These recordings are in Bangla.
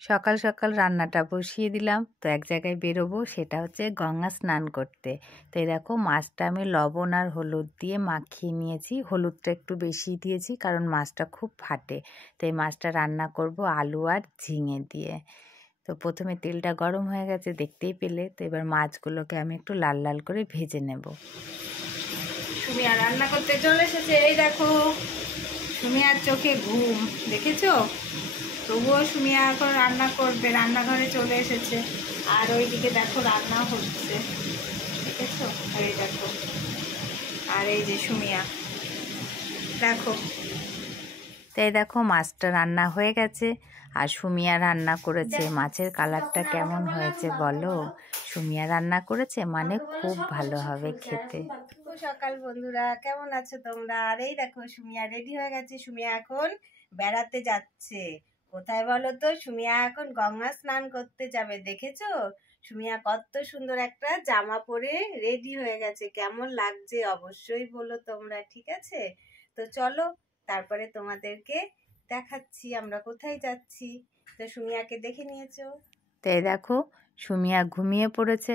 সকাল সকাল রান্নাটা বসিয়ে দিলাম। তো এক জায়গায় বেরোবো, সেটা হচ্ছে গঙ্গা স্নান করতে। তো এই দেখো মাছটা আমি লবণ আর হলুদ দিয়ে মাখিয়ে নিয়েছি। হলুদটা একটু বেশি দিয়েছি কারণ মাছটা খুব ফাটে। তো এই মাছটা রান্না করব আলু আর ঝিঙে দিয়ে। তো প্রথমে তেলটা গরম হয়ে গেছে, দেখতেই পেলে। তো এবার মাছগুলোকে আমি একটু লাল লাল করে ভেজে নেব। সুমিয়া রান্না করতে চলে এসেছে। এই দেখো সুমিয়ার চোখে ঘুম, দেখেছো? তবুও সুমিয়া এখন রান্না করবে, রান্নাঘরে চলে এসেছে। আর ওইদিকে দেখো রান্না হচ্ছে, দেখেছো? আর এই দেখো, আর এই যে সুমিয়া দেখো। তাই দেখো মাছটা রান্না হয়ে গেছে আর সুমিয়া রান্না করেছে। মাছের কালারটা কেমন হয়েছে বলো? সুমিয়া রান্না করেছে মানে খুব ভালো হবে খেতে। সকাল বন্ধুরা, কেমন আছো তোমরা? আর এই দেখো সুমিয়া রেডি হয়ে গেছে। সুমিয়া এখন বেড়াতে যাচ্ছে। কোথায় বলো তো? সুমিয়া এখন গঙ্গা স্নান করতে যাবে। দেখেছো সুমিয়া কত সুন্দর একটা জামা পরে রেডি হয়ে গেছে। কেমন লাগছে অবশ্যই বলো তোমরা, ঠিক আছে? তো চলো তারপরে তোমাদেরকে দেখাচ্ছি আমরা কোথায় যাচ্ছি। তো সুমিয়াকে দেখে নিয়েছো। তাই দেখো সুমিয়া ঘুমিয়ে পড়েছে।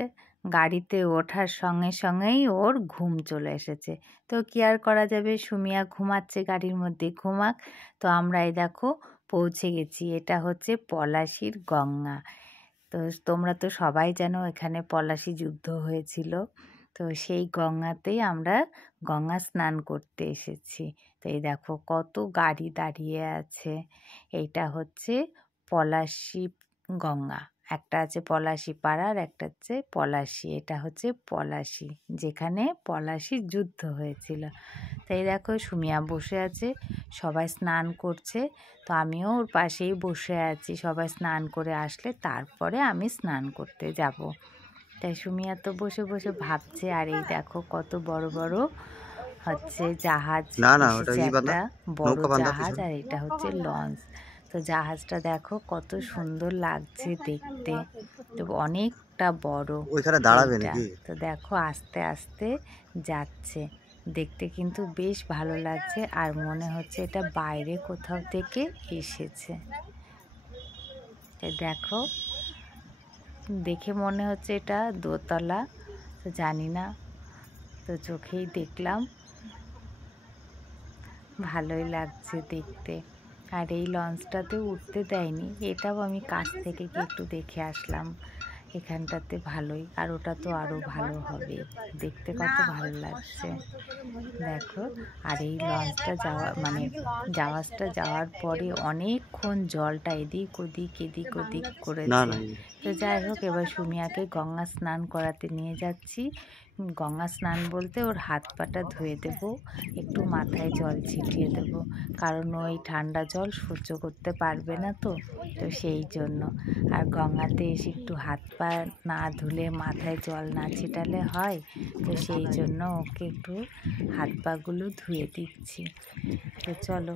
গাড়িতে ওঠার সঙ্গে সঙ্গেই ওর ঘুম চলে এসেছে। তো কি আর করা যাবে, সুমিয়া ঘুমাচ্ছে, গাড়ির মধ্যে ঘুমাক। তো আমরা এই দেখো পৌঁছে গেছি। এটা হচ্ছে পলাশীর গঙ্গা। তো তোমরা তো সবাই জানো এখানে পলাশী যুদ্ধ হয়েছিল। তো সেই গঙ্গাতেই আমরা গঙ্গা স্নান করতে এসেছি। তো এই দেখো কত গাড়ি দাঁড়িয়ে আছে। এইটা হচ্ছে পলাশী গঙ্গা। একটা আছে পলাশী পাড়া আর একটা হচ্ছে পলাশী। এটা হচ্ছে পলাশী, যেখানে পলাশীর যুদ্ধ হয়েছিল। তাই দেখো সুমিয়া বসে আছে, সবাই স্নান করছে। তো আমিও ওর পাশেই বসে আছি। সবাই স্নান করে আসলে তারপরে আমি স্নান করতে যাব। তাই সুমিয়া তো বসে বসে ভাবছে। আর এই দেখো কত বড় বড় হচ্ছে জাহাজ এসেছে, একটা বড় জাহাজ। আর এটা হচ্ছে লঞ্চ। তো জাহাজটা দেখো কত সুন্দর লাগছে দেখতে। তো অনেকটা বড় ওইখানে দাঁড়াবে নাকি। তো দেখো আস্তে আস্তে যাচ্ছে, দেখতে কিন্তু বেশ ভালো লাগছে। আর মনে হচ্ছে এটা বাইরে কোথাও থেকে এসেছে। দেখো দেখে মনে হচ্ছে এটা দোতলা, তো জানি না, তো চোখেই দেখলাম, ভালোই লাগছে দেখতে। আর এই লঞ্চটাতে উঠতে দেয়নি, এটাও আমি কাছ থেকে গিয়ে একটু দেখে আসলাম। এখানটাতে ভালোই, আর ওটা তো আরও ভালো হবে, দেখতে কত ভালো লাগছে দেখো। আর এই লঞ্চটা যাওয়া মানে জাহাজটা যাওয়ার পরে অনেকক্ষণ জলটা এদিক ওদিক করেছে। তো যাই হোক, এবার সুমিয়াকে গঙ্গা স্নান করাতে নিয়ে যাচ্ছি। গঙ্গা স্নান বলতে ওর হাত পাটা ধুয়ে দেব, একটু মাথায় জল ছিটিয়ে দেব, কারণ ওই ঠান্ডা জল সহ্য করতে পারবে না। তো সেই জন্য। আর গঙ্গাতে এসে একটু হাত পা না ধুলে, মাথায় জল না ছিটালে হয়? তো সেই জন্য ওকে একটু হাত পাগুলো ধুয়ে দিচ্ছি। তো চলো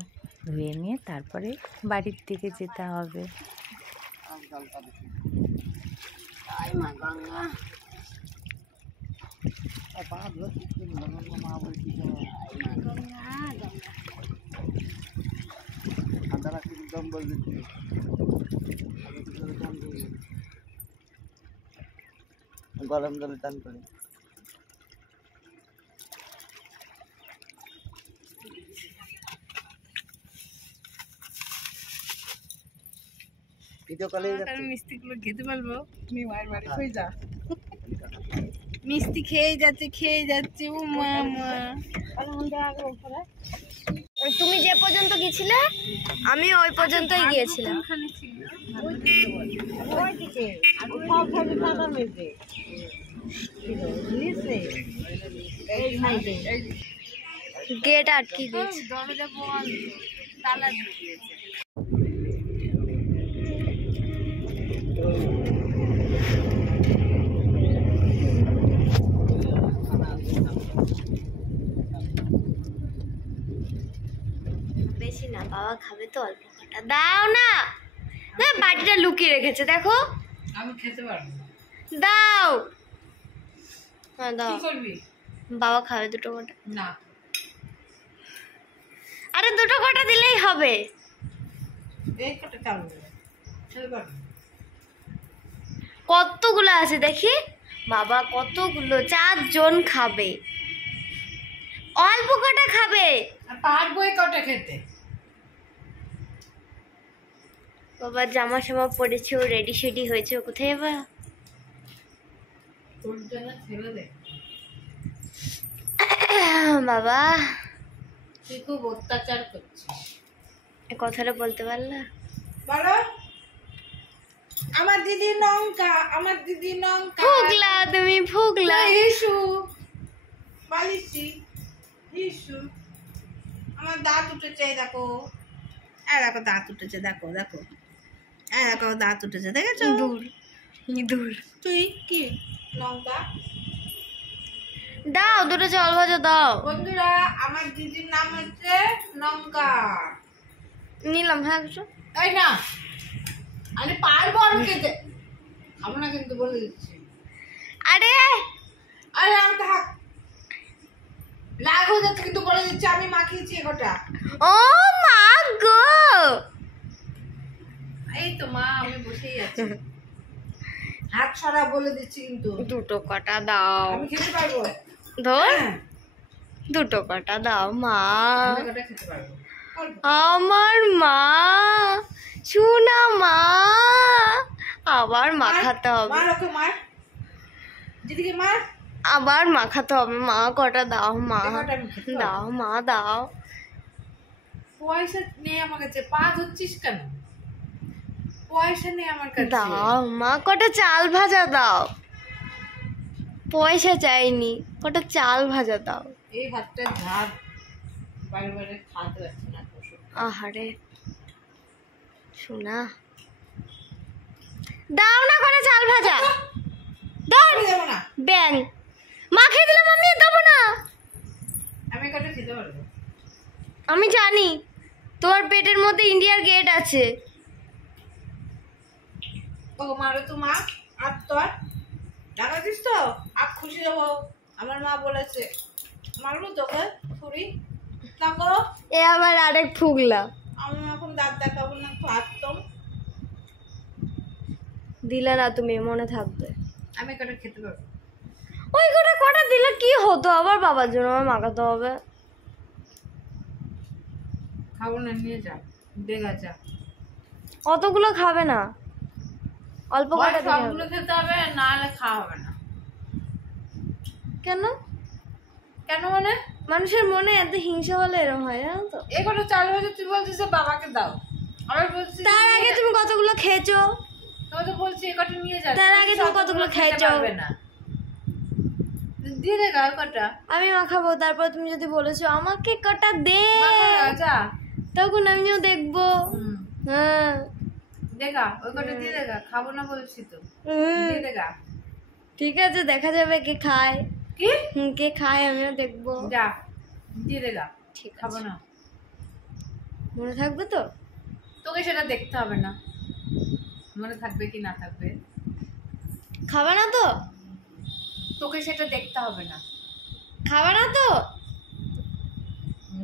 ধুয়ে নিয়ে তারপরে বাড়ির দিকে যেতে হবে। গরম জলে চান করে ভিডিও কলে মিষ্টিগুলো খেতে পারবো। তুমি মায়ের বাড়ি হয়ে যা, মিষ্টি খেয়ে যাচ্ছে ও মা মা। তুমি যে পর্যন্ত গিয়েছিলে আমি ওই পর্যন্তই গিয়েছিলাম। গেট আটকে দিয়েছে। দরজা বন্ধ, তালা ঝুলিয়েছে। বেশি না, বাবা খাবে তো অল্প কটা। দাও না, না বাটিটা লুকিয়ে রেখেছে দেখো। আমি খেতে পারবো। দাও, হ্যাঁ দাও। কি করবি? বাবা খাবে দুটো কটা। না, আরে দুটো কটা দিলেই হবে। এই কটা চালু। কতগুলো আছে দেখি বাবা, কতগুলো, 4 জন খাবে, অল্প কটা খাবে। পারবই কটা খেতে? বাবা জামা সামা পরেছে, ও রেডি শেডি হয়েছে, ও কোথায় যাবা? বাবা তুই খুব অত্যাচার করছিস। এ কথাটা বলতে পারলা? বলো, আমার দিদি লঙ্কা, আমার দিদি লঙ্কা। ফুগলা, তুমি ফুগলা। ইস্যু বালিশি ইস্যু, আমার দাঁত উঠেছে, দেখো, দেখো দাঁত উঠেছে, দেখো দেখো, দেখো দাঁত উঠেছে, দেখেছো? ইঁদুর, ইঁদুর। তুই কি লঙ্কা? দাও দুটো চাল ভাজা দাও। বন্ধুরা, আমার দিদির নাম হচ্ছে লঙ্কা। নিলাম, হ্যাঁ কিছু তাই না? আরে পারবো আর খেতে, খাবো না কিন্তু বলে দিচ্ছি। আরে আরে আমি থাক, রাগ হয়ে যাচ্ছে কিন্তু বলে দিচ্ছি, আমি মাখিয়েছি এগোটা। ও মা গো, এই তো মা, আমি বসেই আছি, হাত ছড়া বলে দিচ্ছি কিন্তু। দুটো কটা দাও। আমি খেতে পারবো? ধর, হ্যাঁ, দুটো কটা দাও মা। আমি কটা খেতে পারবো। অল্প। আমার মা, শোনা মা, আবার মাখাতে হবে, মার ওকে, মার দিদিকে, মার। আবার মাখাতে হবে মা, কটা দাও মা, এগোটা আমি খেতে পারবো। দাও মা দাও। পয়সা নেই আমার কাছে, পা ধরছিস কেন? পয়সা নেই আমার কাছে। দাও মা, কটা চাল ভাজা দাও, পয়সা চাইনি, কটা চাল ভাজা দাও। এই হাতটা ধার, বারে বারে খাতে পারছি না পশু। আহারে শোনা, দাও না কটা চাল ভাজা, দাও। আমি দেবো না, ব্যাং মাখিয়ে দিলাম, আমি দেবো না। আমি কটা খেতে পারবো। আমি জানি তোমার পেটের মধ্যে ইন্ডিয়ার গেট আছে। ও মারো তো মা, আর তোর লাগাচ্ছিস তো, আর খুশি দেবো, আমার মা বলেছে। মারবো তোকে ছুরি, দেখো এ আবার আরেক ফুগলা। আমি এখন দাঁত দেখাবো না, তো আসতাম। দিলে না তুমি, মনে থাকবে। আমি কটা খেতে পারবো। ওই কটা কটা দিলে কি হতো, আবার বাবার জন্য আমার মাখাতে হবে। খাবো না, নিয়ে যা, দেখা যা। অতগুলো খাবে না, অল্প কটা দিলে সবগুলো হবে। খেতে হবে, না হলে খাওয়া হবে না। কেন? কেন মানে? মানুষের মনে এত হিংসা হলে এরকম হয়, জানো তো? এই কটা চাল ভাজা তুই বলছিস যে বাবাকে দাও, আবার বলছিস তার আগে তুমি কতগুলো খেয়েছো? তোকে তো বলছি এই কটা নিয়ে যা। তার আগে তুমি কতগুলো খেয়েছো? পারবে না, দিয়ে দে গা কটা। আমি মাখাবো, তারপর তুমি যদি বলেছো আমাকে কটা দে, যা, তখন আমিও দেখবো। হ্যাঁ, দেখা ওই কটা দিয়ে দেখা, খাবো না বলছি তো, দিয়ে দেখা। ঠিক আছে, দেখা যাবে কে খায়। কি কে খায় আমিও দেখবো। যা, দিয়ে দেখা। ঠিক খাবো আছে, না, মনে থাকবে তো? তোকে সেটা দেখতে হবে না, মনে থাকবে কি না থাকবে খাবে না তো? তোকে সেটা দেখতে হবে না। খাবে না তো?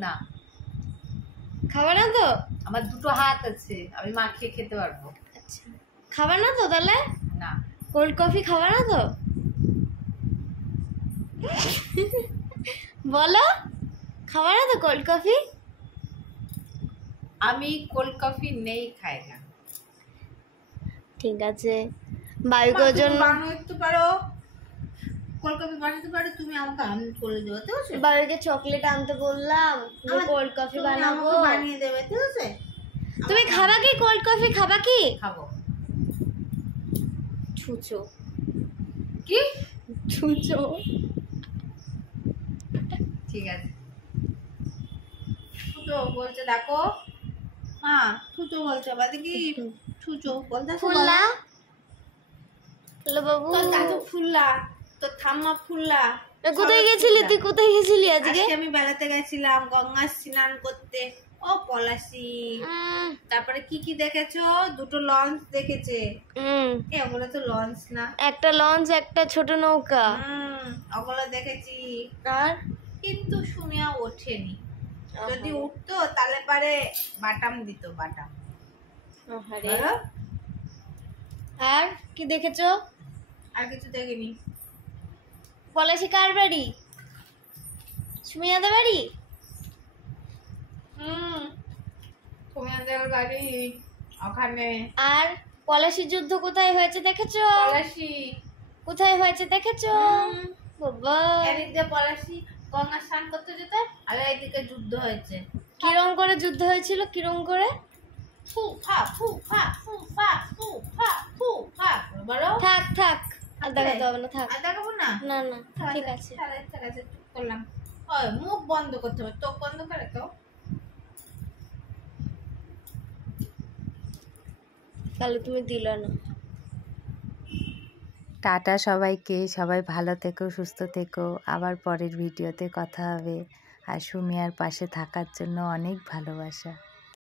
না, খাবে না তো? আমার দুটো হাত আছে, আমি মাখিয়ে খেতে পারবো। আচ্ছা, খাবে না তো তাহলে? না, কোল্ড কফি খাবে না তো? বলো, খাবে না তো কোল্ড কফি? আমি কোল্ড কফি নেই, খাই না। ঠিক আছে, বায়ুকের জন্য বানাতে পারো, কোল্ড কফি বানাতে পারো, তুমি আমাকে আনন্দ করে দেবে, ঠিক আছে? বায়ুকে চকলেট আনতে বললাম, কোল্ড কফি তুমি বানাবো। আমাকে বানিয়ে দেবে, ঠিক আছে? তুমি খাবা কি কোল্ড কফি? খাবা কি? খাবো। ছুচো, কি? ছুচো। ঠিক আছে, ছুচো বলছে, দেখো হ্যাঁ, ছুচো বলছে, বাদে কি ছুচো বলতে? ফুল্লা, হ্যালো বাবু। তোর দাদু ফুল্লা, তোর ঠাম্মা ফুল্লা। কোথায় গেছিলি তুই? কোথায় গেছিলি আজকে? আজকে আমি বেড়াতে গেছিলাম, গঙ্গা স্নান করতে। ও পলাশি, তারপরে কি কি দেখেছো? দুটো লঞ্চ দেখেছে। ওগুলো তো লঞ্চ না, একটা লঞ্চ, একটা ছোট নৌকা। ওগুলো দেখেছি, আর কিন্তু শুনিয়া ওঠেনি। যদি উঠতো তাহলে পারে বাটাম দিত, বাটাম। আহারে, বলো? আর কি দেখেছো? আর কিছু দেখিনি। পলাশি কার বাড়ি? সুমিয়াদের বাড়ি? তোমাদের বাড়ি ওখানে। আর পলাশির যুদ্ধ কোথায় হয়েছে দেখেছো? পলাশি কোথায় হয়েছে দেখেছো? বাবা, এদিক দিয়ে পলাশি গঙ্গা স্নান করতে যেতে, আর এইদিকে যুদ্ধ হয়েছে। কিরম করে যুদ্ধ হয়েছিল? কিরম করে? ফু ফা ফু ফা ফু ফা ফু ফা ফু ফা বলো। থাক থাক, আর দেখাতে হবে না, থাক। আর দেখাবো না? না না, ঠিক আছে। ঠিক আছে, চুপ করলাম। ওই মুখ বন্ধ করতে হবে, চোখ বন্ধ করে তো। তাহলে তুমি দিলে না। টাটা সবাইকে, সবাই ভালো থেকো, সুস্থ থেকো। আবার পরের ভিডিওতে কথা হবে। আর সুমিয়ার পাশে থাকার জন্য অনেক ভালোবাসা।